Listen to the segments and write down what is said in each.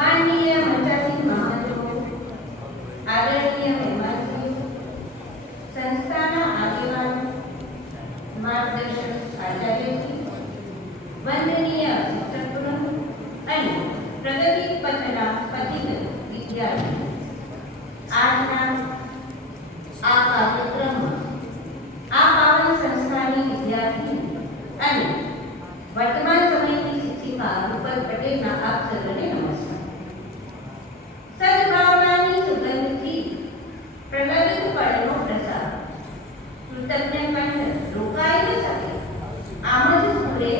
माननीय मंचासीन महामंत्रीઓ, आदरणीय મહેમાનશ્રીઓ, સંસ્થાના આગેવાનો, માર્ગદર્શક આચાર્યશ્રી, વંદનીય શિક્ષકવૃંદ અને પ્રગતિ પથના પથિક વિદ્યાર્થીઓ, આજના આ કાર્યક્રમમાં આ પાવન સંસ્થાની વિદ્યાર્થી અને વર્તમાન સમયની શિક્ષિકા રૂપલ પટેલના આપ સર્વને નમસ્કાર. સદભાવનાની સુગંધથી પ્રલલિત પળનો પ્રસાર, કૃતજ્ઞ કંઠ રોકાય ન શકે, આમ જ સ્ફુરે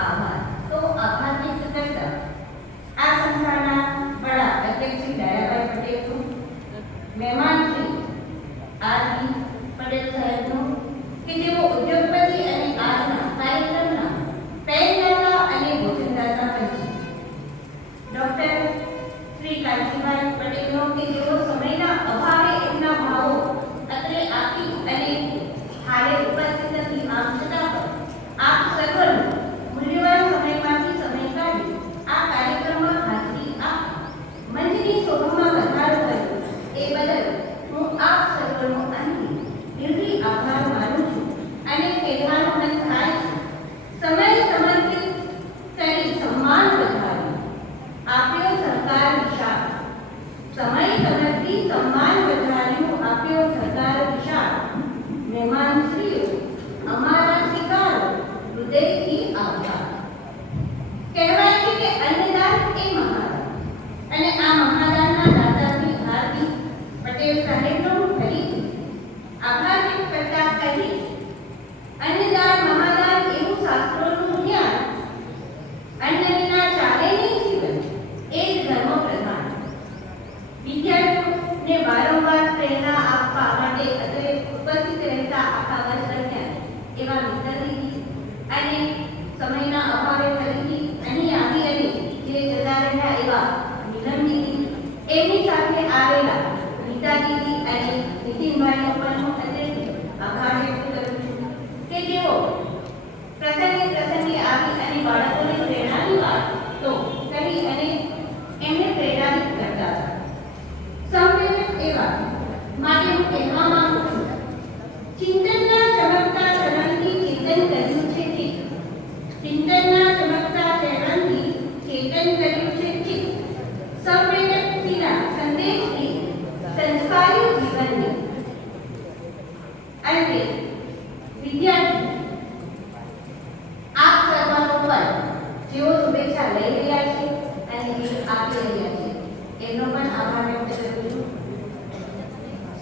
આભાર. તો આભાર વ્યક્ત કરતા આ સંસ્થાના વડા અધ્યક્ષ શ્રી દયાભાઈ પટેલનું, મહેમાન શ્રી આરબી પટેલ સાહેબનું, કે જેઓ ઉદ્યોગપતિ અને આજના કાર્યક્રમના પ્રેરણાદાતા અને ભોજનદાતા પણ છે. ડોક્ટર શ્રી કાંતિભાઈ પટેલનો, કે જેઓ સમયના અભાવે એમના ભાવો અત્રે આપી અને હાલે ઉપસ્થિત નથી, આમ છતાં પણ આપ સર્વનું મૂલ્યવાન સમયમાંથી સમય કાઢી આ કાર્યક્રમમાં હાજરી આપી મંચની શોભામાં વધારો કર્યો એ બદલ હું આપ સર્વનો અંતે દિલથી આભાર માનું છું અને કહેવાનું મન થાય છે, સમય સમર્પિત કરી સન્માન વધાર્યું, આપ્યો સહકાર વિશાળ. સમય સમર્પિત સન્માન વધાર્યું, આપ્યો સહકાર વિશાળ. મહેમાનશ્રીઓ, અમારા સ્વીકારો હૃદયથી આભાર. કહેવાય છે કે અન્નદાન એ મહાદાન, અને આ મહાદાનના દાતા શ્રી આરબી પટેલ સાહેબનો હું ફરીથી આભાર વ્યક્ત કરતા કહીશ, અન્નદાન મહાદાન એવું શાસ્ત્રોનું જ્ઞાન, અન્ન વિના ચાલે નહીં જીવન, એ જ ધર્મ પ્રધાન. વિદ્યાર્થીઓને વારંવાર પ્રેરણા આપવા માટે અત્રે ઉપસ્થિત રહેતા આખા વર્ષ દરમિયાન એવા મિત્ર દીદી અને સમયના અભાવે ફરીથી અહીં આવી અને જે જતા રહ્યા એવા નીલમ દીદી, એમની સાથે આવેલા નીતા દીદી અને નીતિનભાઈનો પણ હું અત્રેથી આભાર વ્યક્ત કરું છું, કે જેઓ પ્રસંગે આવી અને બાળકોને પ્રેરણાની વાત તો કહી અને એમને પ્રેરણાવિત કરતા હતા. સંપ્રેરક એવા માટે હું કહેવા માંગુ છું, ચિંતનના ચમકતા ચરણથી ચેતન કર્યું છે ચિત્ત, ચિંતનના ચમકતા ચરણથી ચેતન કર્યું છે ચિત્ત. સંપ્રેરકના સંદેશથી સંસ્કારી જીવનની અંતે વિદ્યાર્થી આપ સર્વનો પર જેઓ શુભેચ્છા લઈ રહ્યા છે અને જે આપી રહ્યા છે એમનો પણ આભાર વ્યક્ત કરું છું.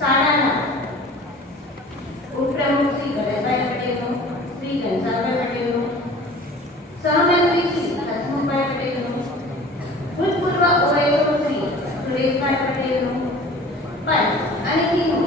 શાળાના ઉપપ્રમુખ શ્રી ભરતભાઈ પટેલનો, શ્રી ઘનશ્યામભાઈ પટેલનો, સહમંત્રી શ્રી હસમુખભાઈ પટેલનો, ભૂતપૂર્વ ઓએસઓ શ્રી સુરેશભાઈ પટેલનો પણ અહીંથી હું